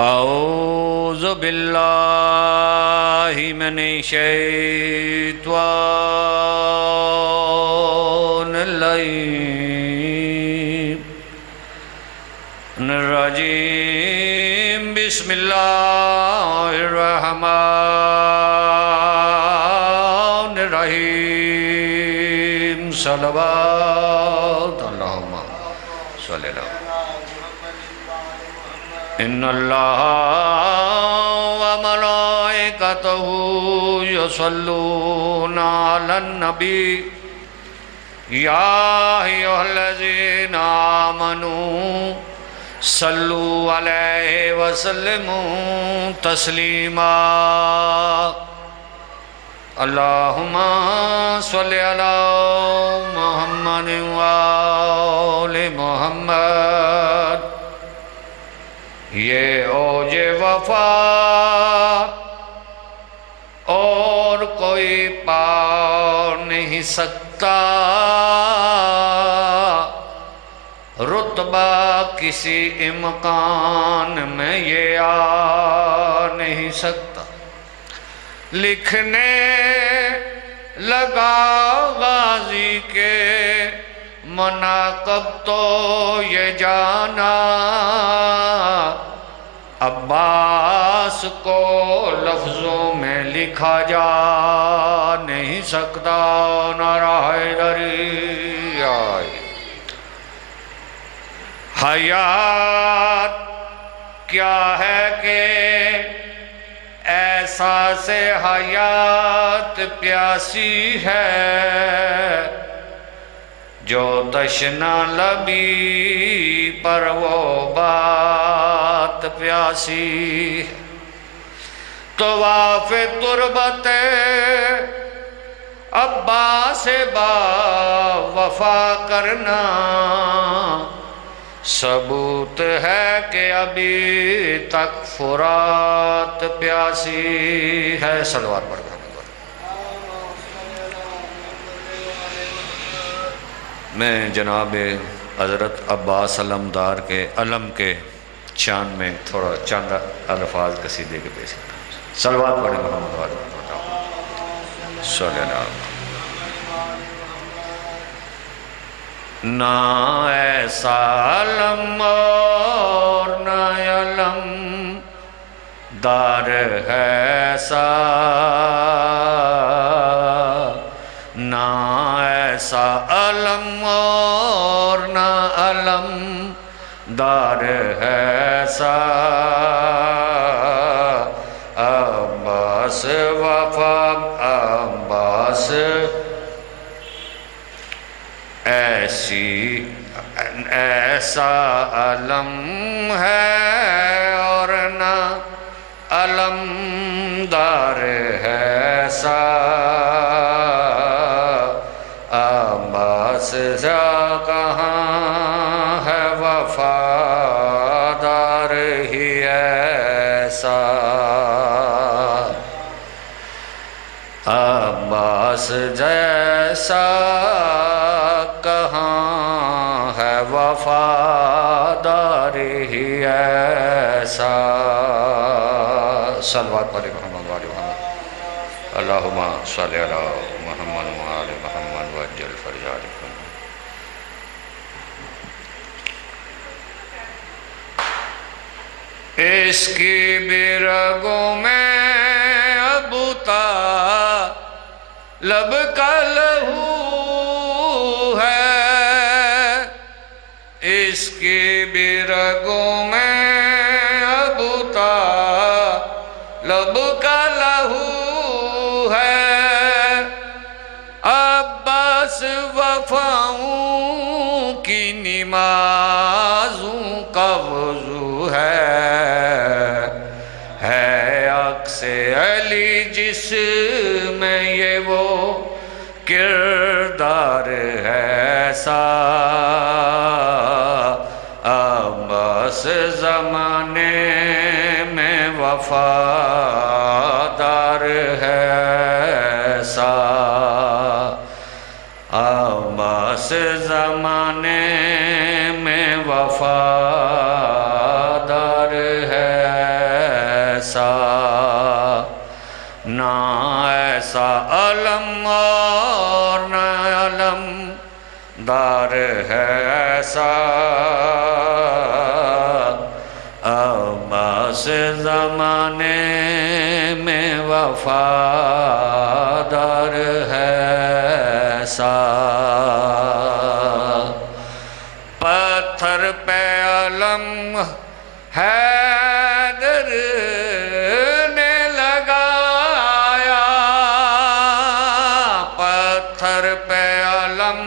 اعوذ باللہ من الشیطان الرجیم بسم اللہ الرحمن الرحیم صلوات اللہم صلی اللہ ان اللہ وملائکتہ یصلون علی النبی یا ایھا الذین آمنوا صلوا علیہ وسلموا تسلیما اللہم صلی علی محمد وآل محمد یہ اوج وفا اور کوئی پا نہیں سکتا، رتبہ کسی امکان میں یہ آ نہیں سکتا۔ لکھنے لگا غازی کے مناقب تو یہ جانا، عباس کو لفظوں میں لکھا جا نہیں سکتا۔ نعرہ حیدری آئی۔ حیات کیا ہے کہ احساس حیات پیاسی ہے، جو تشنہ لبی پر وہ بات پیاسی ہے۔ طواف تربت عباس با وفا کرنا ثبوت ہے کہ ابھی تک فرات پیاسی ہے۔ صلوات پڑھ کر میں جناب حضرت عباس علمدار کے علم کے شان میں تھوڑا چند الفاظ قصیدے کے پیش کرتا ہوں۔ صلوات پڑھیں محمد وآلہ محمد صلی اللہ علیہ وسلم۔ نہ ایسا علم اور نہ علم دار ہے ایسا، نہ ایسا علم اور نہ علم دار ہے ایسا، عباس وفا عباس ایسا علم ہے اور نہ علم دار ہے ایسا، عباس جا کہاں ہے وفادار ہی ایسا، عباس جیسا کہاں ہے وفادار ہی ایسا۔ صلوات پڑھیں محمد وآل محمد اللہم صلی علی محمد وآل محمد وعجل فرجالکم۔ اس کی بھی رگوں میں ابو طالب کا لہو ہے، اس کی بھی رگوں میں ابو طالب کا لہو ہے، عباس وفاؤں کی نمازوں کا وضو ہے عکس علی جس میں یہ وہ کردار ہے ایسا، عباس زمانے میں وفادار ہے ایسا، عباس زمانے میں وفادار ہے دار ہے ایسا عباس زمانے میں وفادار ہے ایسا پتھر پہ علم حیدر نے لگایا پتھر پہ علم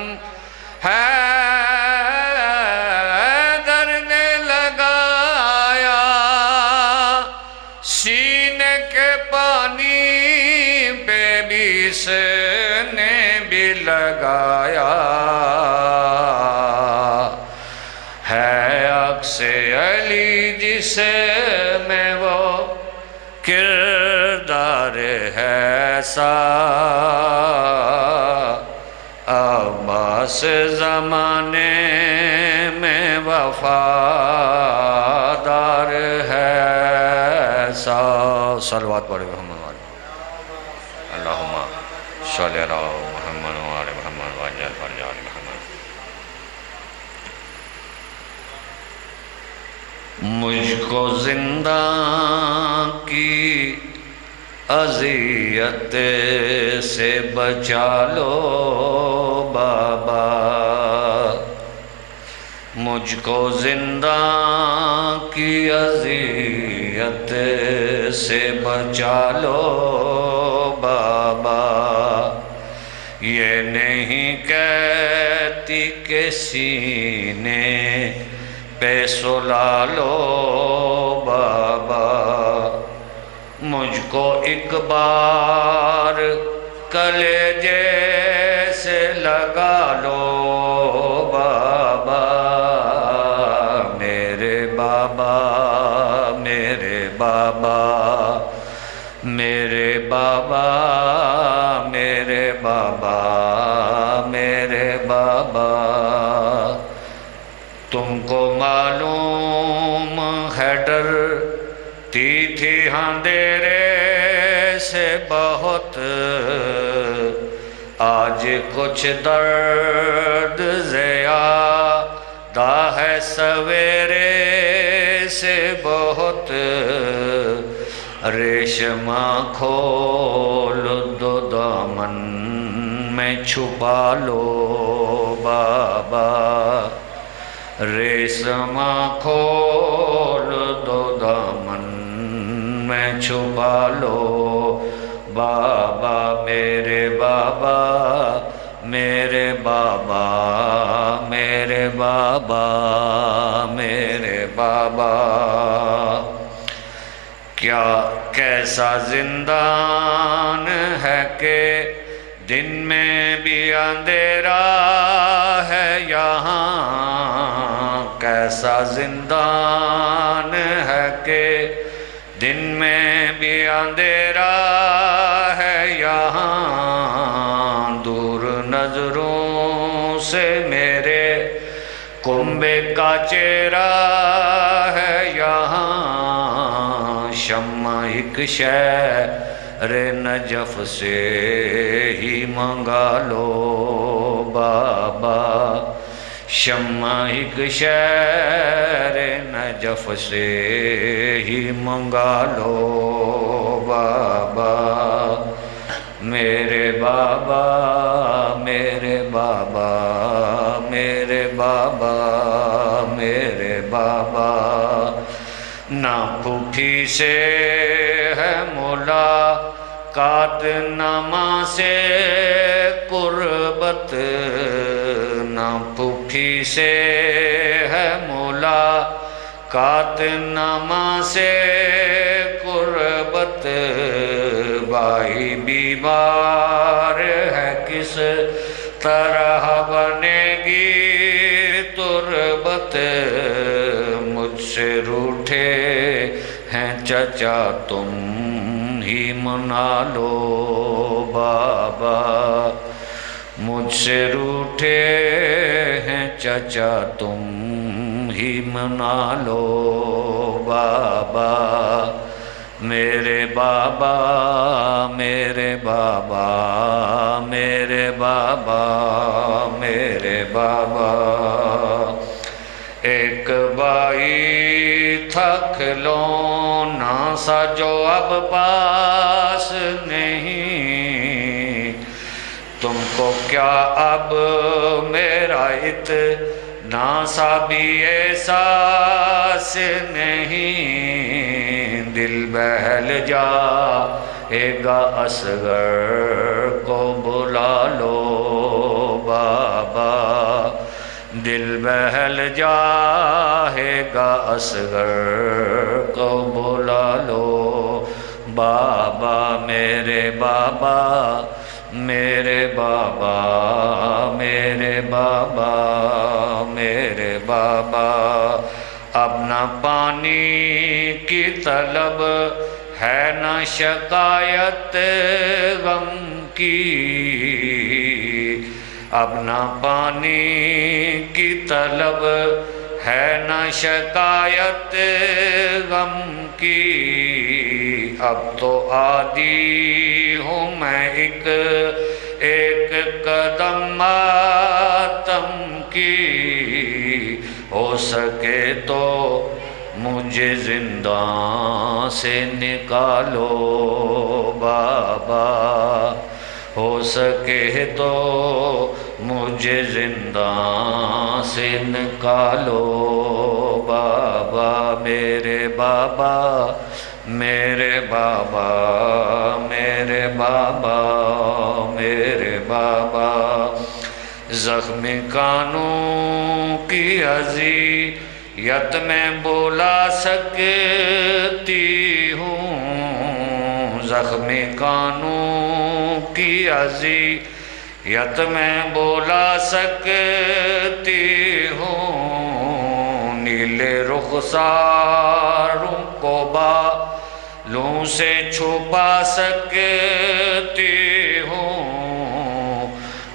حیدر نے لگایا سینے کے پانی پہ بھی اس نے بھی لگایا ہے عکس علی جس میں وہ کردار ہے ایسا عباس زمانے میں وفادار ہے ایسا صلوات پڑھے محمد اللہم صلی علی محمد وآل محمد وعجل فرج آل محمد مجھ کو زندہ کی اذیت سے بچا لو بابا مجھ کو زندہ کی اذیت سے بچا لو بابا یہ نہیں کہتی کہ سینے پہ سلا لو بابا مجھ کو ایک بار کلیجے سے لگا لو بابا میرے بابا میرے بابا میرے بابا میرے بابا میرے بابا تم کو معلوم ہے ڈرتی تھی اندھیرے سے بہت آج کچھ درد زیادہ ہے سویرے سے بہت ریشمہ کھول دو دامن میں چھپا لو بابا ریشمہ کھول دو دامن میں چھپا لو بابا میرے بابا میرے بابا میرے بابا میرے بابا کیا کیسا زندان ہے کہ دن میں بھی اندھیرا ہے یہاں کیسا زندان ہے کہ دن میں بھی اندھیرا ہے یہاں دور نظروں سے میرے کنبے کا چہرہ ہے یہاں شمع ایک شہر نجف سے ہی منگا لو بابا شمع ایک شہر نجف سے ہی منگا لو بابا میرے بابا میرے بابا میرے بابا میرے بابا نہ پھوپھی سے ہے ملاقات نہ ماں سے قربت نہ پھوپھی سے ہے ملاقات نہ ماں سے قربت بھائی بیمار ہے کس طرح بنے گی تربت مجھ سے روٹھے ہیں چچا تم ہی منا لو بابا مجھ سے روٹھے ہیں چچا تم ہی منا لو بابا میرے بابا میرے بابا میرے بابا میرے بابا ایک بائی تھا کھلونا سا جو اب پاس نہیں، تم کو کیا اب میرا اتنا سا بھی احساس نہیں، دل بہل جائے گا اصغر کو بلا لو بابا، دل بہل جائے گا اصغر کو بلا لو بابا، میرے بابا میرے بابا میرے بابا میرے بابا، اب نہ پانی کی طلب ہے نہ شکایت غم کی، اب نہ پانی کی طلب ہے نہ شکایت غم کی، اب تو عادی ہوں میں ایک قدم ماتم کی، ہو سکے تو مجھے زندان سے نکالو بابا، ہو سکے تو مجھے زندان سے نکالو بابا، میرے بابا میرے بابا میرے بابا میرے بابا، زخم کانوں کی اذیت میں بولا سکتی ہوں، زخم کانوں کی اذیت میں بولا سکتی ہوں، نیلے رخساروں کو بالوں سے چھپا سکتی ہوں،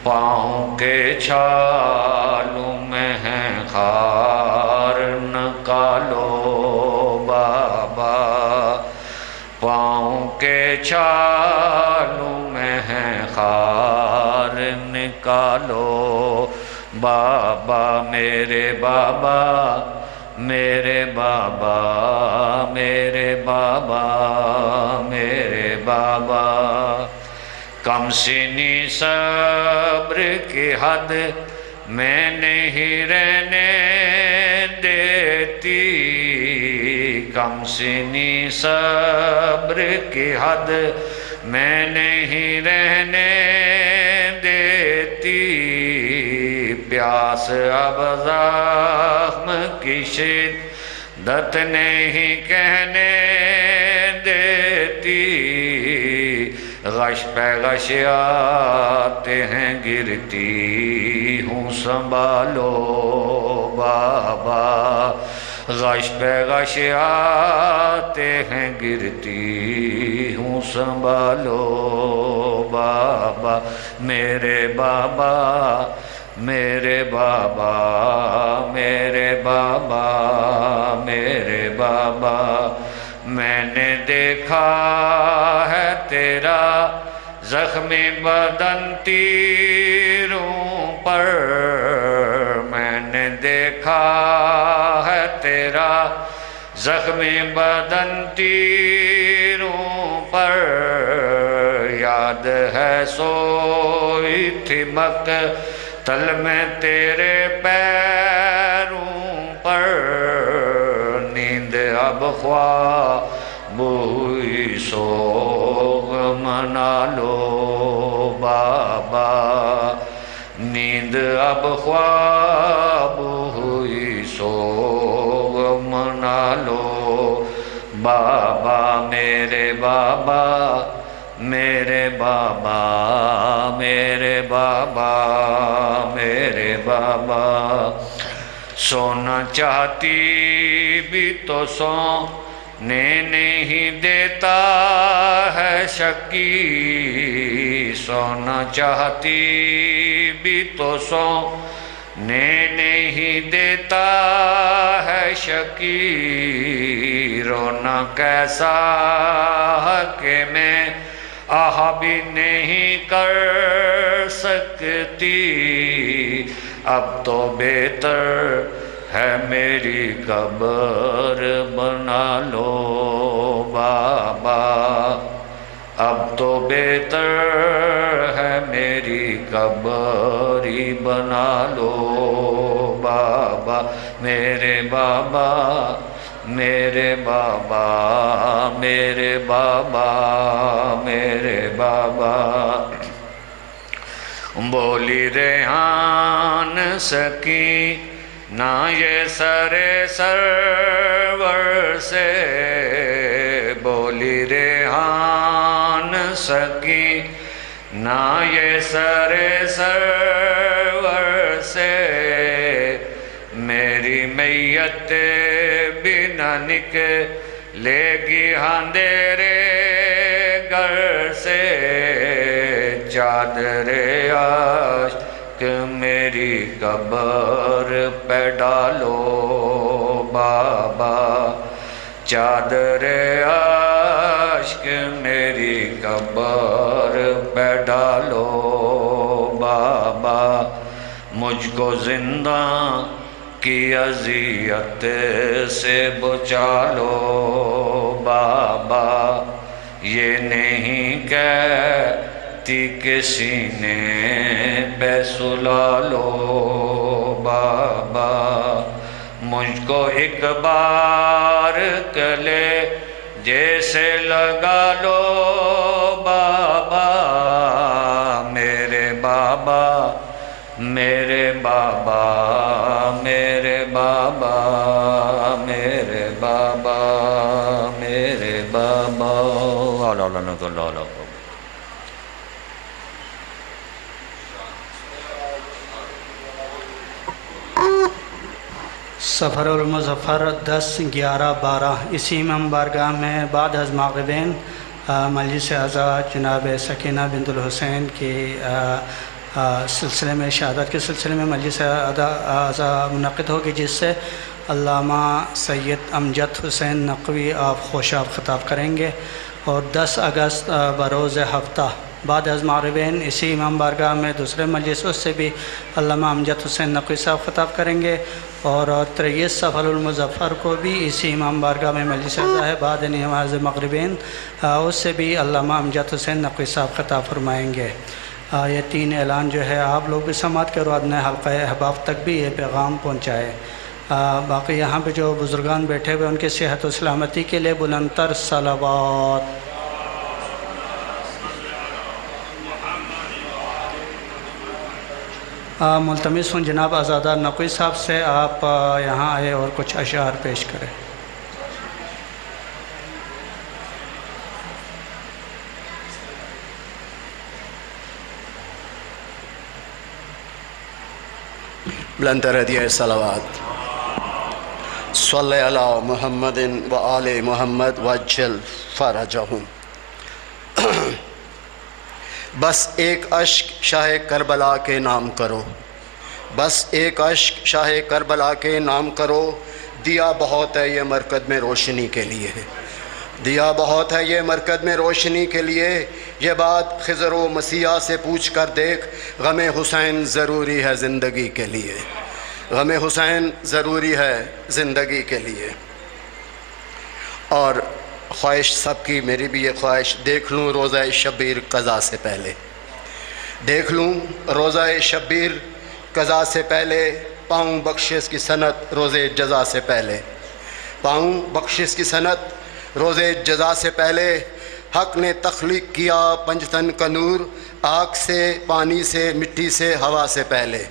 پاؤں کے چھالوں میں ہے خار نکالو بابا، پاؤں کے چھالوں میں ہے خار نکالو بابا، میرے بابا میرے بابا میرے بابا میرے بابا، کم سنی صبر کی حد میں نہیں رہنے دیتی، کم سنی صبر کی حد میں نہیں رہنے دیتی، پیاس اب زخم کی شدت نہیں کہنے دیتی، غش پہ غش آتے ہیں گرتی ہوں سنبھالو بابا، غش پہ غش آتے ہیں گرتی ہوں سنبھالو بابا، میرے بابا میرے بابا میرے بابا میرے بابا، میں نے دیکھا ہے تیرا زخم بدن تیروں پر، میں نے دیکھا ہے تیرا زخم بدن تیروں پر، یاد ہے سوئی تھی مقتل میں تیرے پیروں پر، نیند اب خواب ہوئی سوگ منا لو بابا، نیند اب خواب ہوئی سوگ منا لو بابا، میرے بابا میرے بابا میرے بابا میرے بابا، سونا چاہتی بھی تو سونے نہیں دیتا ہے شکی، سونا چاہتی بھی تو سونے نہیں دیتا ہے شکی، رونا کیسا کہ میں آہ بھی نہیں کر سکتی، اب تو بہتر ہے میری قبر بنا لو بابا، اب تو بہتر ہے میری قبر ہی بنا لو بابا، میرے بابا میرے بابا میرے بابا میرے بابا۔ بولی ریحان سکینہ یہ سرور سے، بولی ریحان سکینہ یہ سرور سے، میری میت بھی نہ نکلے گی اندھیرے گھر سے، چادر عشق میری قبر پہ ڈالو بابا، چادر عشق میری قبر پہ ڈالو بابا، مجھ کو زندہ کی اذیت سے بچا لو بابا، یہ نہیں کہتی کہ سینے پہ سلا لو بابا، مجھ کو ایک بار گلے جیسے لگا لو بابا، میرے بابا میرے بابا میرے بابا میرے بابا میرے بابا۔ سفر المظفر 10/11/12 اسی امام بارگاہ میں بعد از مغربین مجلس اعزا جناب سکینہ بنت الحسین کی سلسلے میں شہادت کے سلسلے میں مجلس اعزا منعقد ہوگی، جس سے علامہ سید امجد حسین نقوی آپ خوشاب خطاب کریں گے، اور 10 اگست بروز ہفتہ بعد از مغربین اسی امام بارگاہ میں دوسرے مجلس اس سے بھی علامہ امجد حسین نقوی صاحب خطاب کریں گے، اور 23 سفر المظفر کو بھی اسی امام بارگاہ میں مجلس اعزا ہے بعد نماز مغربین، اس سے بھی علامہ امجد حسین نقوی صاحب خطاب فرمائیں گے۔ یہ 3 اعلان جو ہے آپ لوگ بھی سماعت کرو، ادنہ حلقہ احباب تک بھی یہ پیغام پہنچائے۔ باقی یہاں پہ جو بزرگان بیٹھے ہوئے ان کے صحت و سلامتی کے لیے بلند تر صلوات۔ ملتمس ہوں جناب آزادہ نقوی صاحب سے آپ یہاں آئے اور کچھ اشعار پیش کریں۔ بلند ہدیہ صلوات۔ صلی علی محمد و آل محمد وجل فرجہم۔ بس ایک اشک شاہ کربلا کے نام کرو، بس ایک اشک شاہ کربلا کے نام کرو، دیا بہت ہے یہ مرکز میں روشنی کے لیے، دیا بہت ہے یہ مرکز میں روشنی کے لیے، یہ بات خضر و مسیح سے پوچھ کر دیکھ، غم حسین ضروری ہے زندگی کے لیے، غم حسین ضروری ہے زندگی کے لیے۔ اور خواہش سب کی، میری بھی یہ خواہش، دیکھ لوں روزہ شبیر قضا سے پہلے، دیکھ لوں روزہ شبیر قضا سے پہلے، پاؤں بخشش کی سنت روزے جزا سے پہلے، پاؤں بخشش کی سنت روزے جزا سے پہلے، حق نے تخلیق کیا پنجتن کا نور، آگ سے پانی سے مٹی سے ہوا سے پہلے،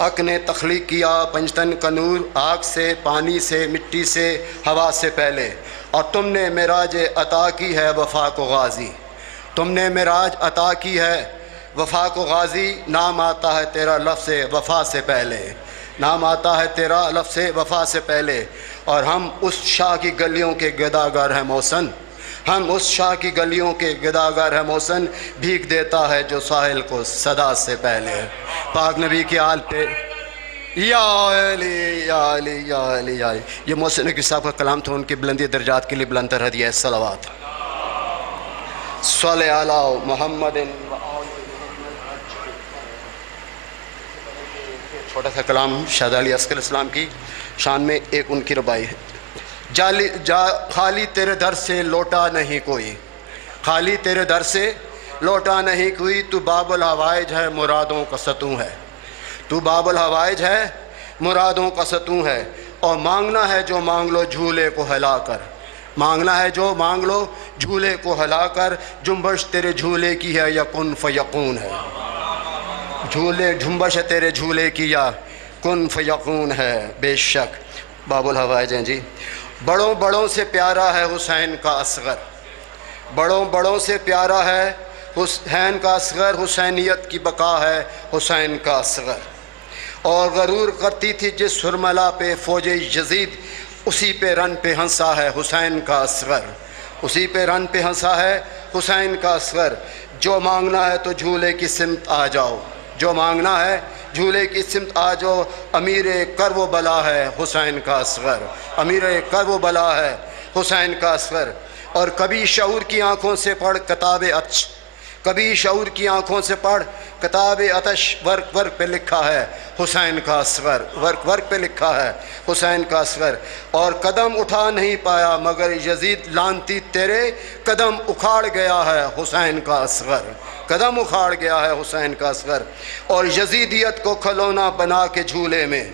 حق نے تخلیق کیا پنجتن کا نور، آگ سے پانی سے مٹی سے ہوا سے پہلے، اور تم نے معراج عطا کی ہے وفا کو غازی، تم نے معراج عطا کی ہے وفا کو غازی، نام آتا ہے تیرا لفظ وفا سے پہلے، نام آتا ہے تیرا لفظ وفا سے پہلے، اور ہم اس شاہ کی گلیوں کے گداگر ہیں موسن، ہم اس شاہ کی گلیوں کے گداگر ہیں موسن، بھیگ دیتا ہے جو ساحل کو صدا سے پہلے۔ پاک نبی کی آل پہ یا علی یا علی یا علی یا علی، یہ محسن نقوی صاحب کا کلام تھا، ان کی بلندی درجات کے لیے بلند تر ہدیہ صلوات۔ صلی علی محمد چھوٹا سا کلام شہزاد علی اصغر السلام کی شان میں ایک ان کی ربائی ہے۔ خالی تیرے در سے لوٹا نہیں کوئی، خالی تیرے در سے لوٹا نہیں کوئی، تو باب الحوائج ہے مرادوں کا ستوں ہے، تو باب الحوائج ہے مرادوں کا ستوں ہے، اور مانگنا ہے جو مانگ لو جھولے کو ہلا کر، مانگنا ہے جو مانگ لو جھولے کو ہلا کر، جنبش تیرے جھولے کی ہے یا کن فیقون ہے، جھنبش تیرے جھولے کی یا کن فیقون ہے، بے شک باب الحوائج ہیں جی۔ بڑوں بڑوں سے پیارا ہے حسین کا اصغر، بڑوں بڑوں سے پیارا ہے حسین کا اصغر، حسینیت کی بقا ہے حسین کا اصغر، اور غرور کرتی تھی جس سرملا پہ فوج یزید، اسی پہ رن پہ ہنسا ہے حسین کا اصغر، اسی پہ رن پہ ہنسا ہے حسین کا اصغر، جو مانگنا ہے تو جھولے کی سمت آ جاؤ، جو مانگنا ہے جھولے کی سمت آ جاؤ، امیر کرب و بلا ہے حسین کا اصغر، امیر کرب و بلا ہے حسین کا اصغر، اور کبھی شعور کی آنکھوں سے پڑھ کتاب عطش، کبھی شعور کی آنکھوں سے پڑھ کتاب عطش، ورق ورق پہ لکھا ہے حسین کا اصغر، ورق ورق پہ لکھا ہے حسین کا اصغر، اور قدم اٹھا نہیں پایا مگر یزید لانتی تیرے قدم اکھاڑ گیا ہے حسین کا اصغر، قدم اکھاڑ گیا ہے حسین کا اصغر، اور یزیدیت کو کھلونا بنا کے جھولے میں،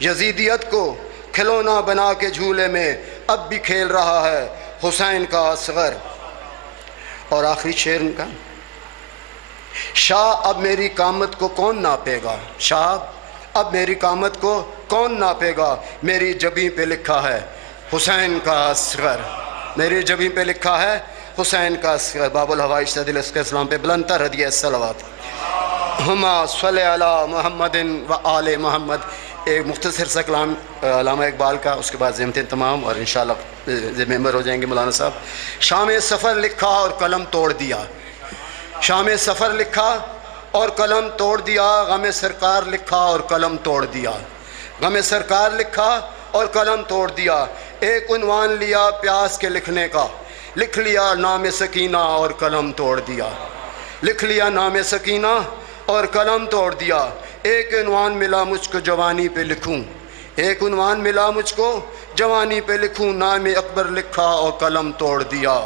یزیدیت کو کھلونا بنا کے جھولے میں اب بھی کھیل رہا ہے حسین کا اصغر۔ اور آخری شعر ان کا، شاہ اب میری قامت کو کون ناپے گا، شاہ اب میری قامت کو کون ناپے گا، میری جبیں پہ لکھا ہے حسین کا اصغر، میری جبیں پہ لکھا ہے حسین کا اصغر۔ باب الحوائج شہزاد علی اصغر السلام پہ بلند تر ہدیہ الصلوات، ہما صلی علی محمد و آل محمد۔ ایک مختصر سا کلام علامہ اقبال کا، اس کے بعد ضمتیں تمام، اور انشاءاللہ ممبر ہو جائیں گے مولانا صاحب۔ شام سفر لکھا اور قلم توڑ دیا، شام سفر لکھا اور قلم توڑ دیا، غم سرکار لکھا اور قلم توڑ دیا، غم سرکار لکھا اور قلم توڑ دیا، ایک عنوان لیا پیاس کے لکھنے کا، لکھ لیا نام سکینہ اور قلم توڑ دیا، لکھ لیا نام سکینہ اور قلم توڑ دیا، ایک عنوان ملا مجھ کو جوانی پہ لکھوں، ایک عنوان ملا مجھ کو جوانی پہ لکھوں، نام اکبر لکھا اور قلم توڑ دیا،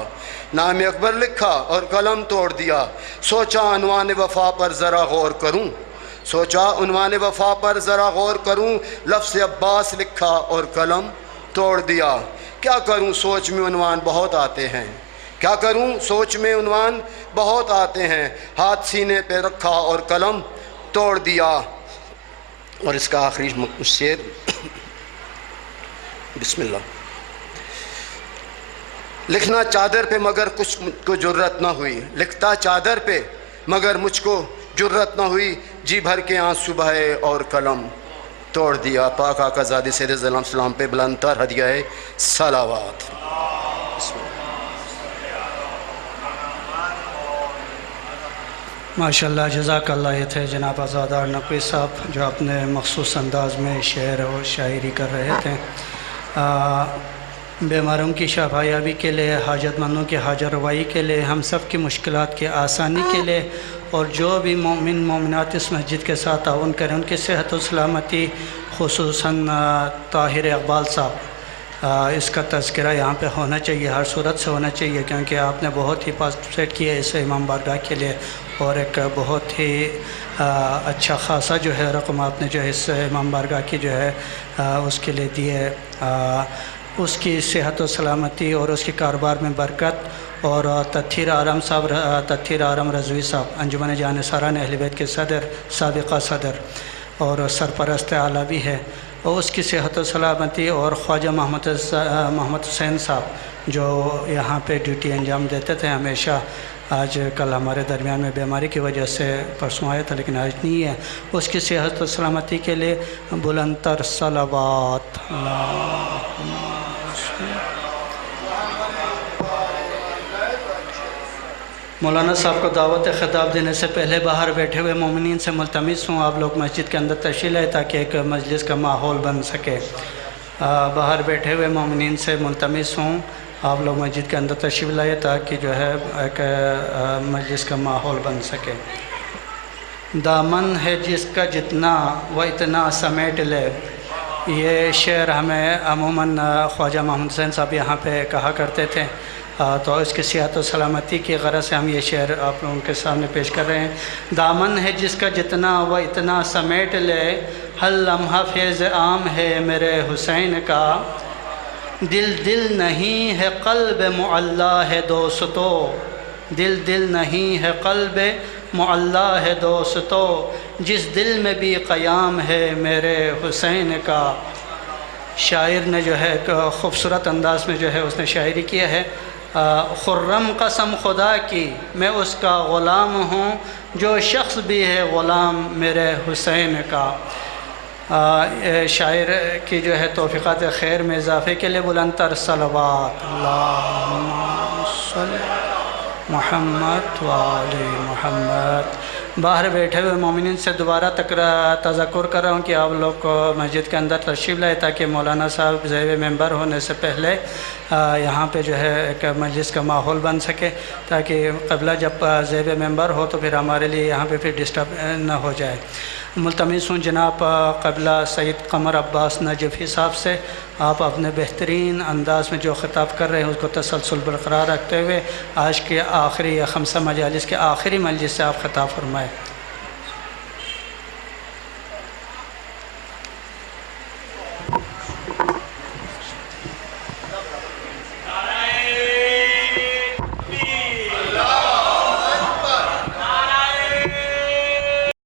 نام اکبر لکھا اور قلم توڑ دیا، سوچا عنوان وفا پر ذرا غور کروں، سوچا عنوان وفا پر ذرا غور کروں، لفظ عباس لکھا اور قلم توڑ دیا، کیا کروں سوچ میں عنوان بہت آتے ہیں، کیا کروں سوچ میں عنوان بہت آتے ہیں، ہاتھ سینے پہ رکھا اور قلم توڑ دیا۔ اور اس کا آخری شعر، بسم اللہ۔ لکھنا چادر پہ مگر کچھ مجھ کو جرت نہ ہوئی، لکھتا چادر پہ مگر مجھ کو جرت نہ ہوئی، جی بھر کے آنسو بہائے اور قلم توڑ دیا۔ پاک آقا زادی سید علیہ السلام پہ بلند تر ہدیہ صلوات۔ ماشاءاللہ، جزاک اللہ۔ یہ تھے جناب آزادار نقوی صاحب جو اپنے مخصوص انداز میں شعر و شاعری کر رہے تھے۔ بیماروں کی شفا یابی کے لیے، حاجت مندوں کی حاجت روائی کے لیے، ہم سب کی مشکلات کی آسانی کے لیے، اور جو بھی مومن مومنات اس مسجد کے ساتھ تعاون کریں ان کی صحت و سلامتی، خصوصاً طاہر اقبال صاحب، اس کا تذکرہ یہاں پہ ہونا چاہیے، ہر صورت سے ہونا چاہیے، کیونکہ آپ نے بہت ہی پارٹیسپیٹ کیا ہے اس امام بارگاہ کے لیے، اور ایک بہت ہی اچھا خاصا جو ہے رقم آپ نے جو ہے اس امام بارگاہ کی جو ہے اس کے لیے دی ہے۔ اس کی صحت و سلامتی اور اس کے کاروبار میں برکت، اور تطہیر عالم صاحب، تطہیر عالم رضوی صاحب انجمن جانثاران اہل بیت کے صدر، سابقہ صدر اور سرپرست اعلیٰ بھی ہے، اور اس کی صحت و سلامتی، اور خواجہ محمد حسین صاحب جو یہاں پہ ڈیوٹی انجام دیتے تھے ہمیشہ، آج کل ہمارے درمیان میں بیماری کی وجہ سے پرسوں آیا تھا لیکن آج نہیں ہے، اس کی صحت و سلامتی کے لیے بلند تر صلوات۔ مولانا صاحب کو دعوت خطاب دینے سے پہلے باہر بیٹھے ہوئے مومنین سے ملتمس ہوں آپ لوگ مسجد کے اندر تشریف لائیں تاکہ ایک مجلس کا ماحول بن سکے۔ باہر بیٹھے ہوئے مومنین سے ملتمس ہوں آپ لوگ مسجد کے اندر تشریف لائیں تاکہ جو ہے ایک مجلس کا ماحول بن سکے۔ دامن ہے جس کا جتنا وہ اتنا سمیٹ لے. یہ شعر ہمیں عموماً خواجہ محمد حسین صاحب یہاں پہ کہا کرتے تھے، تو اس کی صحت و سلامتی کی غرض سے ہم یہ شعر آپ لوگوں کے سامنے پیش کر رہے ہیں. دامن ہے جس کا جتنا وہ اتنا سمیٹ لے، ہر لمحہ فیض عام ہے میرے حسین کا. دل دل نہیں ہے قلب معلا ہے دوستو، دل دل نہیں ہے قلب معلا ہے دوستو، جس دل میں بھی قیام ہے میرے حسین کا. شاعر نے جو ہے ایک خوبصورت انداز میں جو ہے اس نے شاعری کیا ہے. خرم قسم خدا کی میں اس کا غلام ہوں، جو شخص بھی ہے غلام میرے حسین کا. شاعر کی جو ہے توفیقات خیر میں اضافے کے لیے بلند تر صلوات. اللہم صلی محمد و آل محمد. باہر بیٹھے ہوئے مومنین سے دوبارہ تذکر کر رہا ہوں کہ آپ لوگ کو مسجد کے اندر تشریف لائے تاکہ مولانا صاحب زیب ممبر ہونے سے پہلے یہاں پہ جو ہے ایک مجلس کا ماحول بن سکے، تاکہ قبلہ جب زیب ممبر ہو تو پھر ہمارے لیے یہاں پہ پھر ڈسٹرب نہ ہو جائے. ملتمس ہوں جناب قبلہ سید قمر عباس نجفی صاحب سے، آپ اپنے بہترین انداز میں جو خطاب کر رہے ہیں اس کو تسلسل برقرار رکھتے ہوئے آج کے آخری خمسہ مجالس کے آخری مجلس سے آپ خطاب فرمائیں.